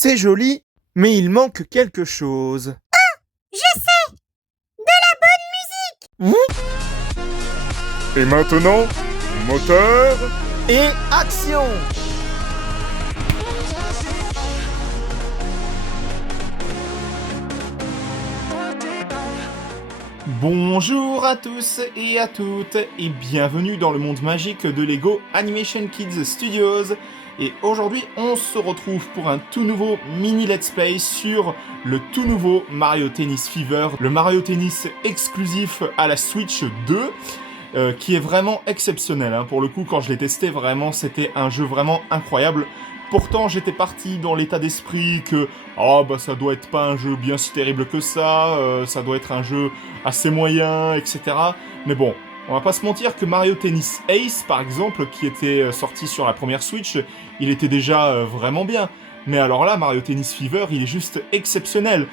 C'est joli, mais il manque quelque chose. Je sais! De la bonne musique! Et maintenant, moteur. Et action! Bonjour à tous et à toutes et bienvenue dans le monde magique de Lego Animation Kids Studios. Et aujourd'hui, on se retrouve pour un tout nouveau mini let's play sur le tout nouveau Mario Tennis Fever, le Mario Tennis exclusif à la Switch 2, qui est vraiment exceptionnel. Hein. Pour le coup, quand je l'ai testé, vraiment, c'était un jeu vraiment incroyable. Pourtant, j'étais parti dans l'état d'esprit que ça doit être pas un jeu bien si terrible que ça doit être un jeu assez moyen, etc. Mais bon, on va pas se mentir que Mario Tennis Ace, par exemple, qui était sorti sur la première Switch, il était déjà vraiment bien. Mais alors là, Mario Tennis Fever, il est juste exceptionnel.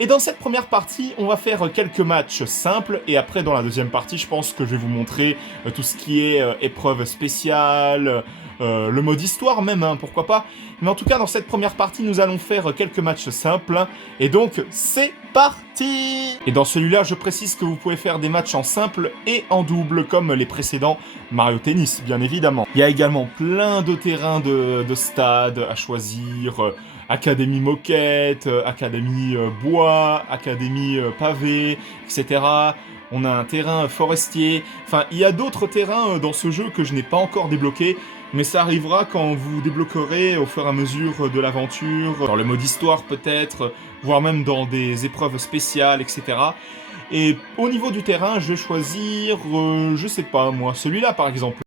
Et dans cette première partie, on va faire quelques matchs simples, et après, dans la deuxième partie, je pense que je vais vous montrer tout ce qui est épreuve spéciale, le mode histoire même, hein, pourquoi pas. Mais en tout cas, dans cette première partie, nous allons faire quelques matchs simples, et donc, c'est parti! Et dans celui-là, je précise que vous pouvez faire des matchs en simple et en double, comme les précédents Mario Tennis, bien évidemment. Il y a également plein de terrains de stade à choisir, Académie moquette, Académie bois, Académie pavé, etc. On a un terrain forestier. Enfin, il y a d'autres terrains dans ce jeu que je n'ai pas encore débloqués, mais ça arrivera quand vous débloquerez au fur et à mesure de l'aventure, dans le mode histoire peut-être, voire même dans des épreuves spéciales, etc. Et au niveau du terrain, je vais choisir, je sais pas moi, celui-là par exemple.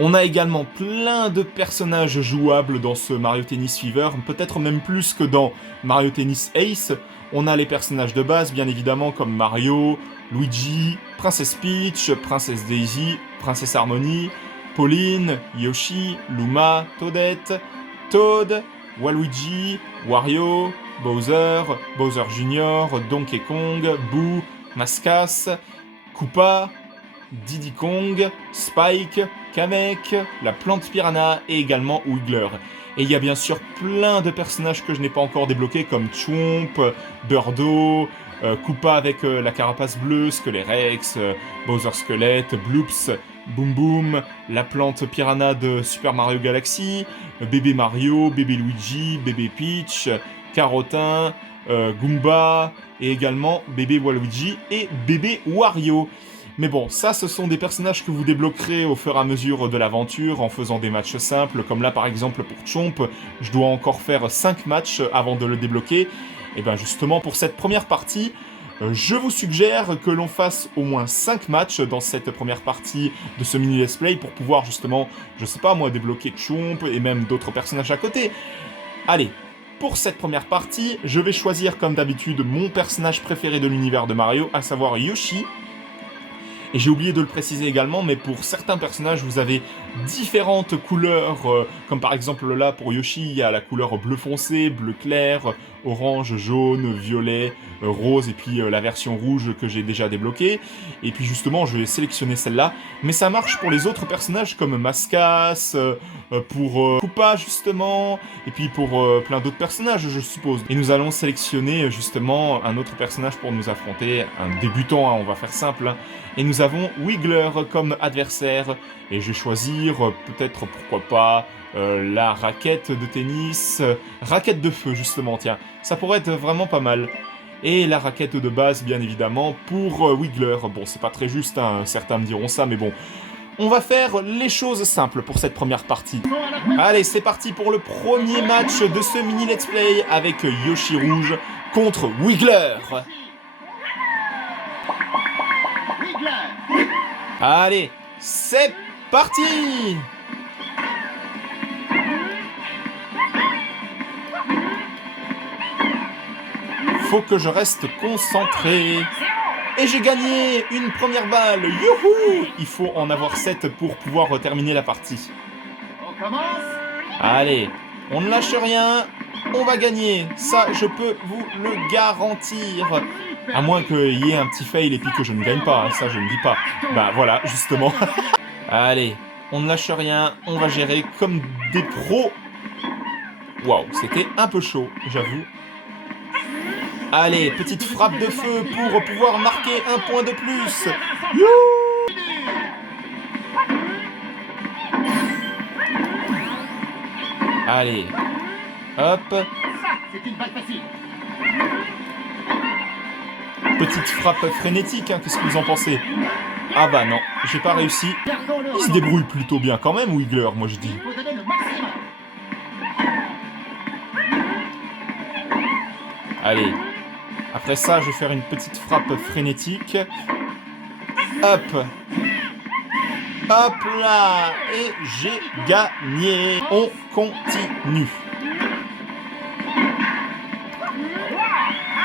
On a également plein de personnages jouables dans ce Mario Tennis Fever, peut-être même plus que dans Mario Tennis Ace. On a les personnages de base, bien évidemment, comme Mario, Luigi, Princess Peach, Princess Daisy, Princess Harmony, Pauline, Yoshi, Luma, Toadette, Toad, Waluigi, Wario, Bowser, Bowser Jr., Donkey Kong, Boo, Mascas, Koopa, Diddy Kong, Spike, Kamek, la plante piranha et également Wiggler. Et il y a bien sûr plein de personnages que je n'ai pas encore débloqués comme Chomp, Birdo, Koopa avec la carapace bleue, Skelerex, Bowser Squelette, Bloops, Boom Boom, la plante piranha de Super Mario Galaxy, bébé Mario, bébé Luigi, bébé Peach, Carotin, Goomba et également bébé Waluigi et bébé Wario. Mais bon, ça, ce sont des personnages que vous débloquerez au fur et à mesure de l'aventure en faisant des matchs simples, comme là par exemple pour Chomp, je dois encore faire 5 matchs avant de le débloquer. Et bien justement, pour cette première partie, je vous suggère que l'on fasse au moins 5 matchs dans cette première partie de ce mini let's play pour pouvoir justement, je sais pas moi, débloquer Chomp et même d'autres personnages à côté. Allez, pour cette première partie, je vais choisir comme d'habitude mon personnage préféré de l'univers de Mario, à savoir Yoshi. Et j'ai oublié de le préciser également, mais pour certains personnages, vous avez différentes couleurs, comme par exemple là, pour Yoshi, il y a la couleur bleu foncé, bleu clair, orange, jaune, violet, rose, et puis la version rouge que j'ai déjà débloquée. Et puis justement, je vais sélectionner celle-là. Mais ça marche pour les autres personnages, comme Mascas, pour Koopa, justement, et puis pour plein d'autres personnages, je suppose. Et nous allons sélectionner, justement, un autre personnage pour nous affronter, un débutant, hein, on va faire simple, hein. Et nous avons Wiggler comme adversaire. Et je vais choisir, peut-être, pourquoi pas, la raquette de tennis. Raquette de feu, justement, tiens. Ça pourrait être vraiment pas mal. Et la raquette de base, bien évidemment, pour Wiggler. Bon, c'est pas très juste, hein, certains me diront ça, mais bon. On va faire les choses simples pour cette première partie. Allez, c'est parti pour le premier match de ce mini let's play avec Yoshi Rouge contre Wiggler. Allez, c'est parti! Faut que je reste concentré. Et j'ai gagné une première balle. Youhou! Il faut en avoir 7 pour pouvoir terminer la partie. Allez, on ne lâche rien. On va gagner. Ça, je peux vous le garantir. À moins qu'il y ait un petit fail et puis que je ne gagne pas, hein, ça je ne dis pas. Bah voilà, justement. Allez, on ne lâche rien, on va gérer comme des pros. Waouh, c'était un peu chaud, j'avoue. Allez, petite frappe de feu pour pouvoir marquer un point de plus. Youhou! Allez, hop. C'est une balle facile. Petite frappe frénétique, hein, qu'est-ce que vous en pensez? Ah bah non, j'ai pas réussi. Il se débrouille plutôt bien quand même, Wiggler, moi je dis. Il faut donner le maximum. Allez. Après ça, je vais faire une petite frappe frénétique. Hop. Hop là. Et j'ai gagné. On continue.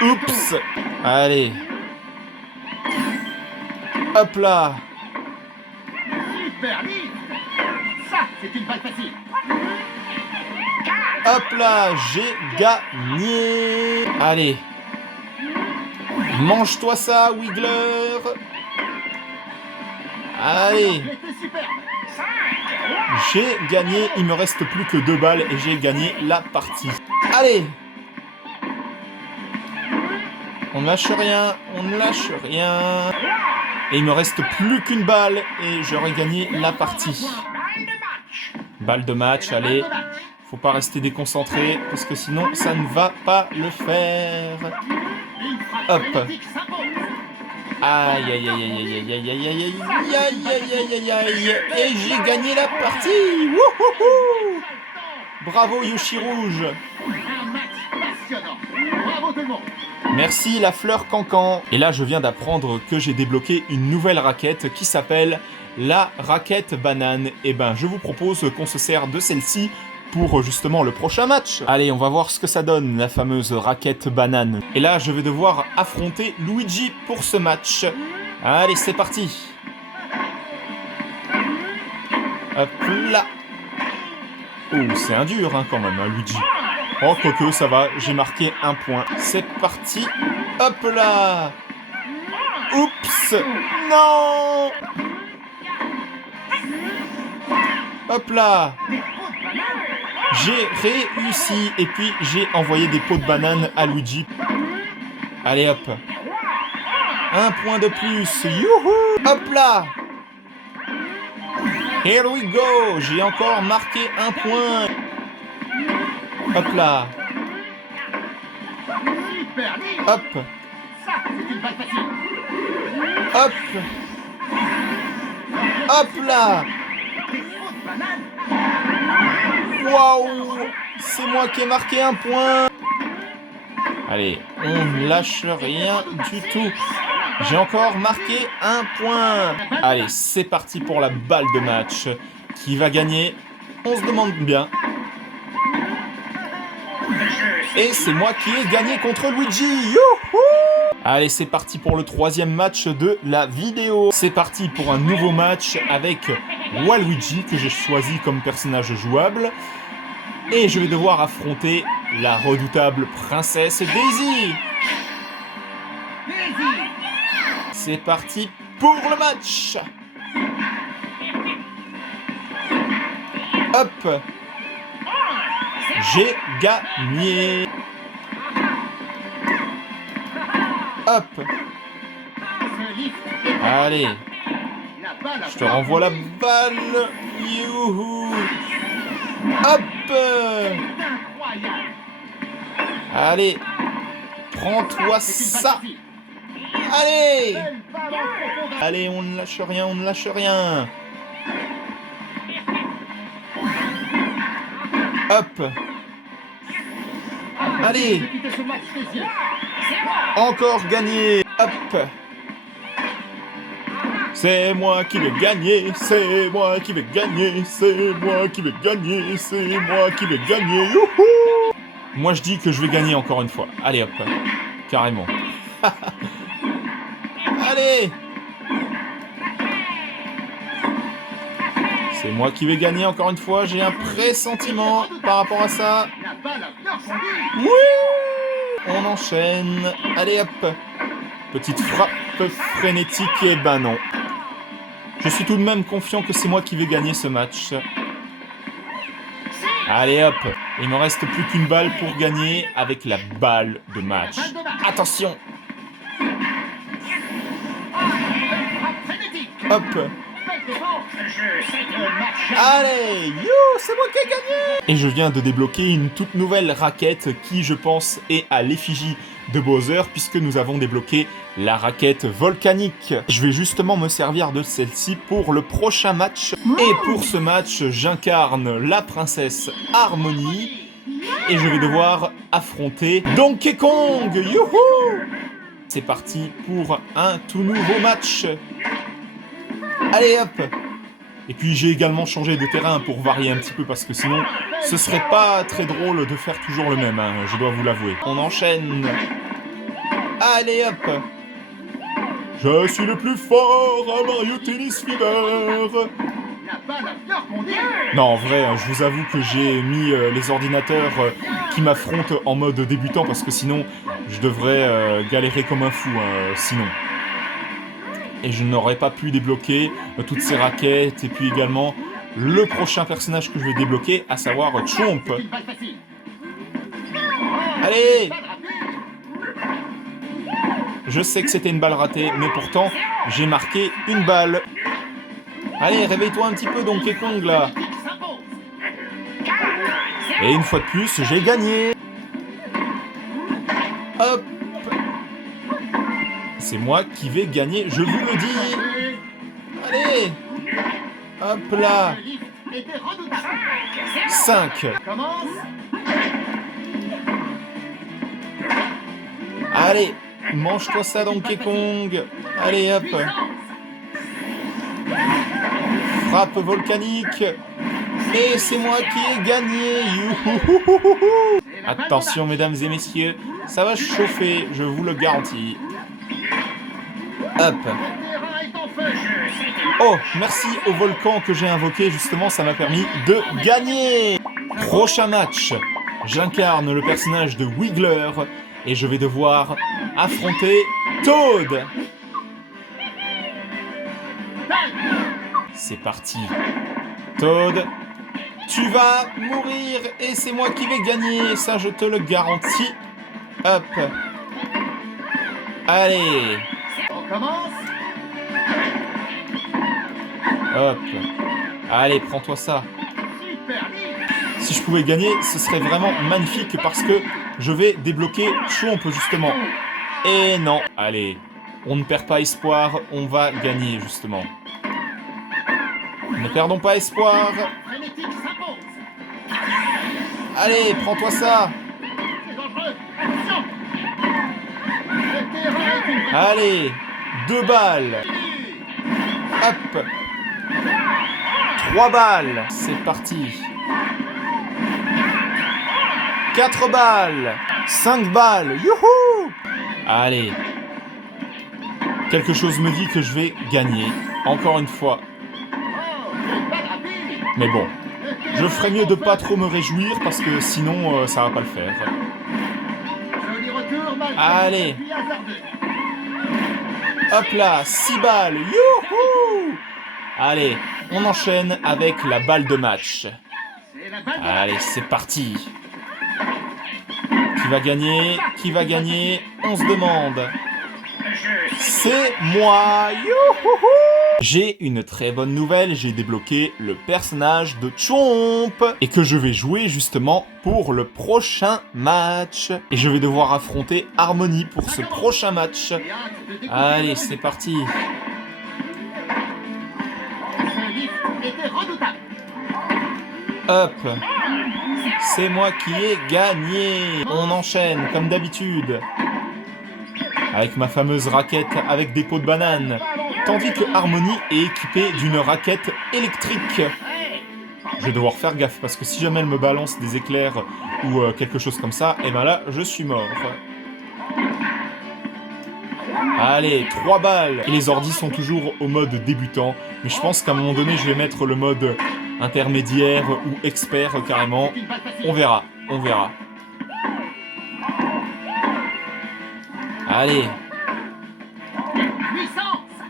Oups. Allez. Hop là. Super vite. Ça, c'est une balle facile. Hop là. J'ai gagné. Allez. Mange-toi ça, Wiggler. Allez. C'était super. J'ai gagné. Il me reste plus que 2 balles et j'ai gagné la partie. Allez. On ne lâche rien. On ne lâche rien. Et il me reste plus qu'une balle et j'aurai gagné la partie. Balle de match, allez. Faut pas rester déconcentré parce que sinon ça ne va pas le faire. Hop. Aïe aïe aïe aïe aïe aïe aïe aïe aïe aïe aïe aïe aïe. Et j'ai gagné la partie. Wouhouhou. Bravo Yoshi Rouge. Un match passionnant. Bravo tout le monde. Merci la fleur cancan. Et là je viens d'apprendre que j'ai débloqué une nouvelle raquette qui s'appelle la raquette banane. Et ben je vous propose qu'on se sert de celle-ci pour justement le prochain match. Allez, on va voir ce que ça donne, la fameuse raquette banane. Et là, je vais devoir affronter Luigi pour ce match. Allez, c'est parti. Hop là. Oh, c'est un dur hein, quand même, hein, Luigi. Oh, quoique, ça va, j'ai marqué un point. C'est parti. Hop là. Oups. Non. Hop là. J'ai réussi et puis j'ai envoyé des pots de banane à Luigi. Allez hop. Un point de plus. Youhou. Hop là. Here we go. J'ai encore marqué un point. Hop là. Super vite. Hop. Ça, c'est une balle facile. Hop. Hop là. Des fautes bananes. Waouh. C'est moi qui ai marqué un point. Allez, on ne lâche rien du tout. J'ai encore marqué un point. Allez, c'est parti pour la balle de match. Qui va gagner? On se demande bien. Et c'est moi qui ai gagné contre Luigi. Youhou! Allez, c'est parti pour le 3e match de la vidéo. C'est parti pour un nouveau match avec Waluigi, que j'ai choisi comme personnage jouable. Et je vais devoir affronter la redoutable princesse Daisy. C'est parti pour le match. Hop. J'ai gagné. Hop. Allez. Je te renvoie la balle. Youhou. Hop. Allez. Prends-toi ça. Allez. Allez, on ne lâche rien, on ne lâche rien. Hop. Allez. Encore gagné. Hop. C'est moi qui vais gagner, c'est moi qui vais gagner, c'est moi qui vais gagner, c'est moi qui vais gagner. Youhou! Moi je dis que je vais gagner encore une fois. Allez hop. Carrément. Allez. C'est moi qui vais gagner encore une fois, j'ai un pressentiment par rapport à ça. Oui! On enchaîne. Allez hop. Petite frappe frénétique et ben non. Je suis tout de même confiant que c'est moi qui vais gagner ce match. Allez hop. Il me reste plus qu'une balle pour gagner avec la balle de match. Attention! Hop! Allez! You! C'est moi qui ai gagné! Et je viens de débloquer une toute nouvelle raquette qui, je pense, est à l'effigie de Bowser puisque nous avons débloqué la raquette volcanique. Je vais justement me servir de celle-ci pour le prochain match. Et pour ce match, j'incarne la princesse Harmony et je vais devoir affronter Donkey Kong. Youhou! C'est parti pour un tout nouveau match. Allez hop! Et puis j'ai également changé de terrain pour varier un petit peu parce que sinon ce serait pas très drôle de faire toujours le même, hein, je dois vous l'avouer. On enchaîne. Allez hop! Je suis le plus fort à Mario Tennis Fever. Non, en vrai, je vous avoue que j'ai mis les ordinateurs qui m'affrontent en mode débutant parce que sinon je devrais galérer comme un fou, sinon. Et je n'aurais pas pu débloquer toutes ces raquettes et puis également le prochain personnage que je vais débloquer, à savoir Chomp. Allez! Je sais que c'était une balle ratée, mais pourtant j'ai marqué une balle. Allez, réveille-toi un petit peu, Donkey Kong, là. Et une fois de plus, j'ai gagné. Hop. C'est moi qui vais gagner, je vous le dis. Allez. Hop là. 5. Allez, mange-toi ça, Donkey Kong. Allez, hop. Frappe volcanique. Et c'est moi qui ai gagné. Youhouhouhou. Attention, mesdames et messieurs, ça va chauffer, je vous le garantis. Hop. Oh, merci au volcan que j'ai invoqué, justement, ça m'a permis de gagner. Prochain match, j'incarne le personnage de Wiggler et je vais devoir affronter Toad. C'est parti. Toad, tu vas mourir et c'est moi qui vais gagner, ça je te le garantis. Hop. Allez. Hop. Allez, prends-toi ça. Si je pouvais gagner, ce serait vraiment magnifique parce que je vais débloquer Chomp justement. Et non. Allez, on ne perd pas espoir, on va gagner justement. Ne perdons pas espoir. Allez, prends-toi ça. Allez, 2 balles. Hop. 3 balles. C'est parti. 4 balles. 5 balles. Youhou! Allez. Quelque chose me dit que je vais gagner. Encore une fois. Mais bon. Je ferais mieux de pas trop me réjouir parce que sinon ça va pas le faire. Allez. Hop là, 6 balles. Youhou! Allez, on enchaîne avec la balle de match. Allez, c'est parti. Qui va gagner? Qui va gagner? On se demande. C'est moi. Youhou! J'ai une très bonne nouvelle, j'ai débloqué le personnage de Chomp et que je vais jouer justement pour le prochain match. Et je vais devoir affronter Harmony pour ce prochain match. Allez, c'est parti. Hop. C'est moi qui ai gagné. On enchaîne comme d'habitude. Avec ma fameuse raquette avec des pots de banane. Tandis que Harmony est équipée d'une raquette électrique. Je vais devoir faire gaffe parce que si jamais elle me balance des éclairs ou quelque chose comme ça, et ben là, je suis mort. Allez, 3 balles. Et les ordis sont toujours au mode débutant. Mais je pense qu'à un moment donné, je vais mettre le mode intermédiaire ou expert carrément. On verra, on verra. Allez.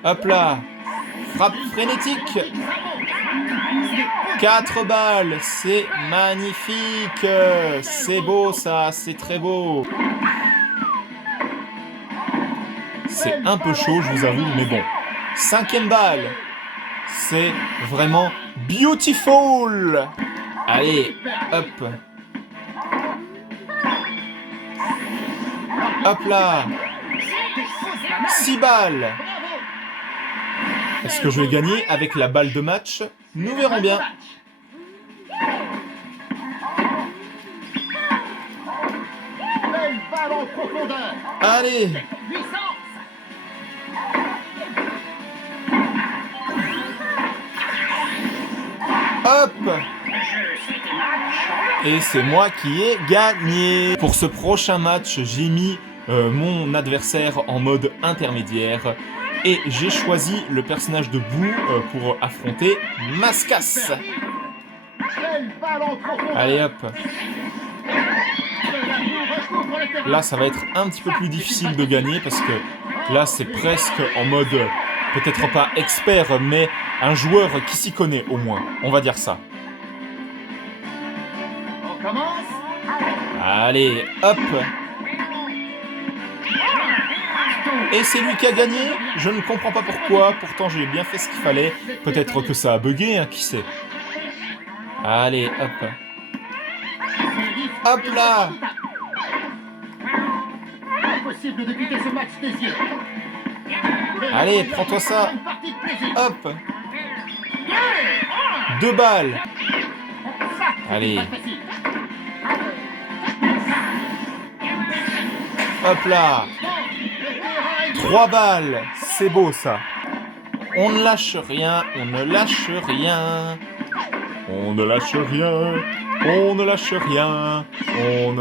Hop là. Frappe frénétique. 4 balles, c'est magnifique. C'est beau ça, c'est très beau. C'est un peu chaud, je vous avoue, mais bon. 5e balle. C'est vraiment beautiful. Allez, hop. Hop là. 6 balles. Est-ce que je vais gagner avec la balle de match? Nous verrons bien. Belle balle en profondeur. Allez. Puissance. Hop. Et c'est moi qui ai gagné. Pour ce prochain match, j'ai mis mon adversaire en mode intermédiaire. Et j'ai choisi le personnage de Boo pour affronter Mascas. Belle balle en profondeur. Allez hop. La boue recouvre le terrain. Là, ça va être un petit peu plus difficile de gagner parce que là, c'est presque en mode, peut-être pas expert, mais un joueur qui s'y connaît au moins. On va dire ça. On commence. Allez, hop. Et c'est lui qui a gagné. Je ne comprends pas pourquoi. Pourtant, j'ai bien fait ce qu'il fallait. Peut-être que ça a bugué, hein, qui sait. Allez, hop. Hop là. Impossible de quitter ce match des yeux. Allez, prends-toi ça. Une partie de plaisir. Hop. 2 balles. Ça, c'est Allez. pas facile. Hop là. 3 balles. C'est beau, ça. On ne lâche rien. On ne lâche rien. On ne lâche rien. On ne lâche rien. On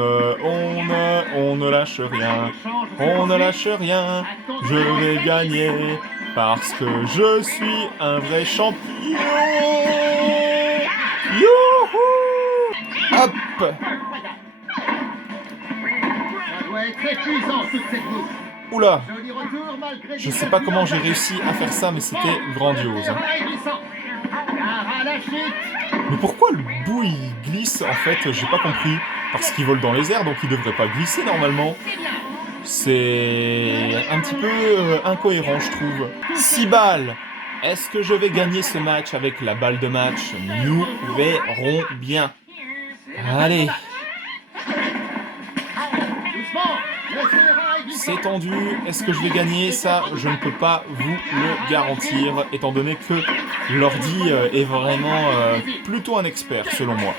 ne lâche rien. On ne lâche rien. Je vais gagner parce que je suis un vrai champion. Youhou! Hop! Ça doit être épuisant toute cette boue. Oula! Joli retour malgré. Je sais pas comment j'ai réussi à faire ça, mais c'était grandiose. Hein. Car à la chute, Mais pourquoi le bout il glisse en fait? J'ai pas compris. Parce qu'il vole dans les airs, donc il devrait pas glisser normalement. C'est un petit peu incohérent, je trouve. 6 balles. Est-ce que je vais gagner ce match avec la balle de match? Nous verrons bien. Allez, doucement, le terrain est glissant. c'est tendu. Est-ce que je vais gagner? Ça, je ne peux pas vous le garantir, étant donné que l'ordi est vraiment plutôt un expert, selon moi.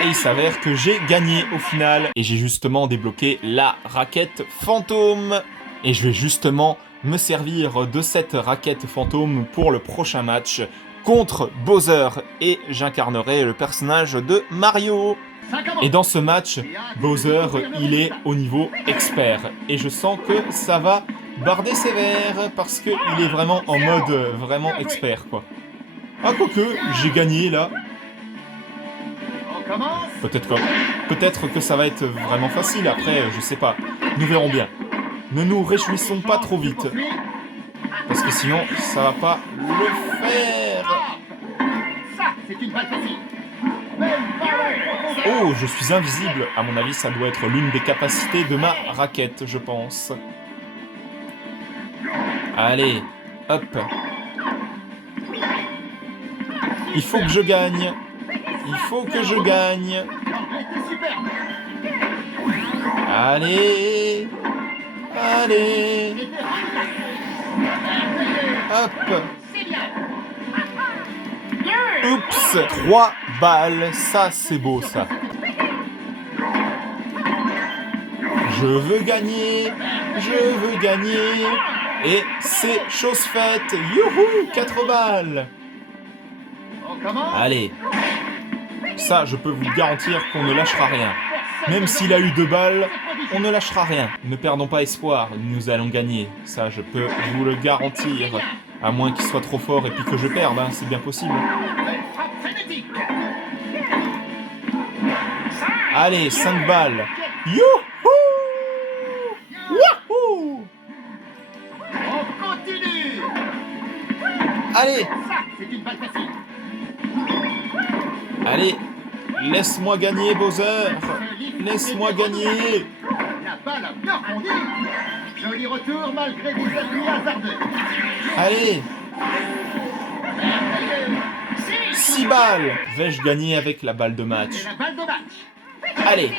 Et il s'avère que j'ai gagné au final. Et j'ai justement débloqué la raquette fantôme. Et je vais justement me servir de cette raquette fantôme pour le prochain match contre Bowser. Et j'incarnerai le personnage de Mario. Ça commence. Et dans ce match, Bowser, il est au niveau expert. Et je sens que ça va barder sévère parce qu'il est vraiment en mode vraiment expert, quoi. Ah, quoique, j'ai gagné là. On commence. Peut-être que ça va être vraiment facile, après, je sais pas. Nous verrons bien. Ne nous réjouissons pas trop vite, parce que sinon, ça va pas le faire. Ça, c'est une balle facile. Belle balle en profondeur. Oh, je suis invisible. À mon avis, ça doit être l'une des capacités de ma raquette, je pense. Allez, hop. Il faut que je gagne. Il faut que je gagne. C'était superbe. Allez. Allez. Hop. C'est bien. Oups. 3 balles. Ça, c'est beau, ça. Je veux gagner. Je veux gagner. Et c'est chose faite. Youhou. 4 balles. On commence. Allez. Ça, je peux vous garantir qu'on ne lâchera rien. Même s'il a eu 2 balles, on ne lâchera rien. Ne perdons pas espoir, nous allons gagner. Ça, je peux vous le garantir. À moins qu'il soit trop fort et puis que je perde, hein, c'est bien possible. Belle frappe frénétique. Allez, 5 balles. Youhou! Wouhou! On continue. Allez, Ça, c'est une balle facile. Allez, laisse-moi gagner, Bowser. Laisse-moi gagner. La balle a bien rebondi. Joli retour malgré des appuis hasardeux. Allez, 6 balles. Vais-je gagner avec la balle de match? C'est la balle de match. Allez.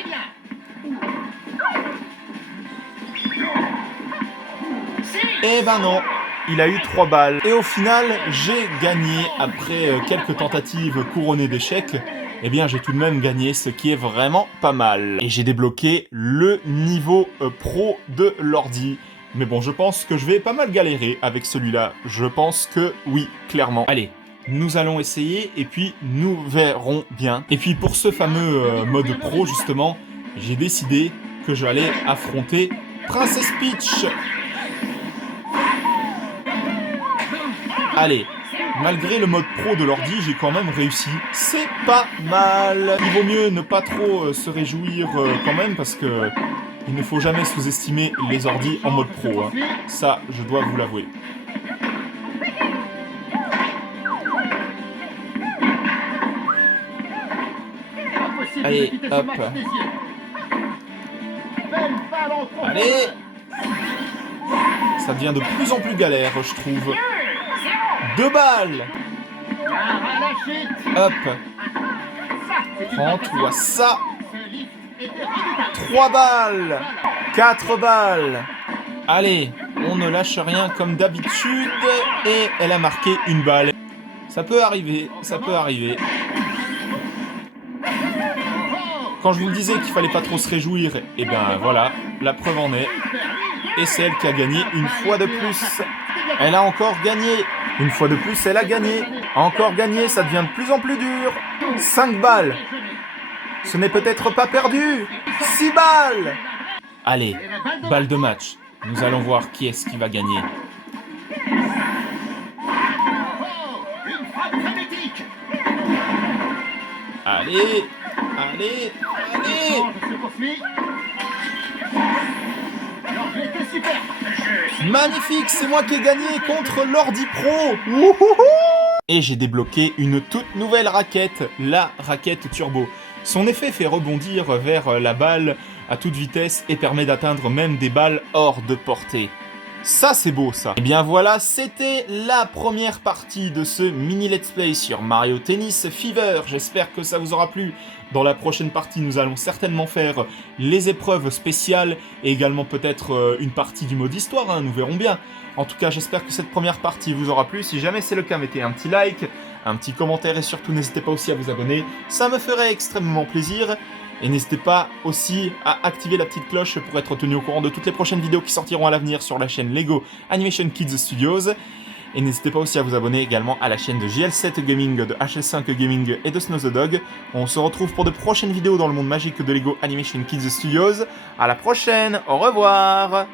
C'est bien. Eh ben non, il a eu 3 balles. Et au final, j'ai gagné après quelques tentatives couronnées d'échecs. Eh bien, j'ai tout de même gagné, ce qui est vraiment pas mal. Et j'ai débloqué le niveau pro de l'ordi. Mais bon, je pense que je vais pas mal galérer avec celui-là. Je pense que oui, clairement. Allez, nous allons essayer et puis nous verrons bien. Et puis pour ce fameux mode pro, justement, j'ai décidé que j'allais affronter Princess Peach. Allez, malgré le mode pro de l'ordi, j'ai quand même réussi. C'est pas mal. Il vaut mieux ne pas trop se réjouir quand même parce que il ne faut jamais sous-estimer les ordis en mode pro. Hein. Ça, je dois vous l'avouer. Impossible Allez, de quitter ce hop. match des yeux. Belle balle en profondeur. Allez, ça devient de plus en plus galère, je trouve. 2 balles. Relâché. Hop, Ça, c'est une balle prends-toi ça. Ce lift était redoutable. 3 balles. 4 balles. Allez, on ne lâche rien comme d'habitude. Et elle a marqué 1 balle. Ça peut arriver, ça peut arriver. Quand je vous le disais qu'il fallait pas trop se réjouir, et ben voilà, la preuve en est. Et c'est elle qui a gagné une fois de plus. Elle a encore gagné. Une fois de plus, elle a gagné. Encore gagné, ça devient de plus en plus dur. 5 balles. Ce n'est peut-être pas perdu. 6 balles. Allez, balle de match. Nous allons voir qui est-ce qui va gagner. Une frappe frénétique. Allez, allez, allez. Je se poursuit. L'anglais était super. Magnifique, c'est moi qui ai gagné contre l'ordi pro. Wouhouhou. Et j'ai débloqué une toute nouvelle raquette, la raquette turbo. Son effet fait rebondir vers la balle à toute vitesse et permet d'atteindre même des balles hors de portée. Ça c'est beau ça. Et bien voilà, c'était la première partie de ce mini let's play sur Mario Tennis Fever. J'espère que ça vous aura plu. Dans la prochaine partie, nous allons certainement faire les épreuves spéciales et également peut-être une partie du mode histoire, hein, nous verrons bien. En tout cas, j'espère que cette première partie vous aura plu. Si jamais c'est le cas, mettez un petit like, un petit commentaire et surtout n'hésitez pas aussi à vous abonner. Ça me ferait extrêmement plaisir. Et n'hésitez pas aussi à activer la petite cloche pour être tenu au courant de toutes les prochaines vidéos qui sortiront à l'avenir sur la chaîne Lego Animation Kids Studios. Et n'hésitez pas aussi à vous abonner également à la chaîne de JL7 Gaming, de HL5 Gaming et de Snow the Dog. On se retrouve pour de prochaines vidéos dans le monde magique de Lego Animation Kids Studios. À la prochaine, au revoir!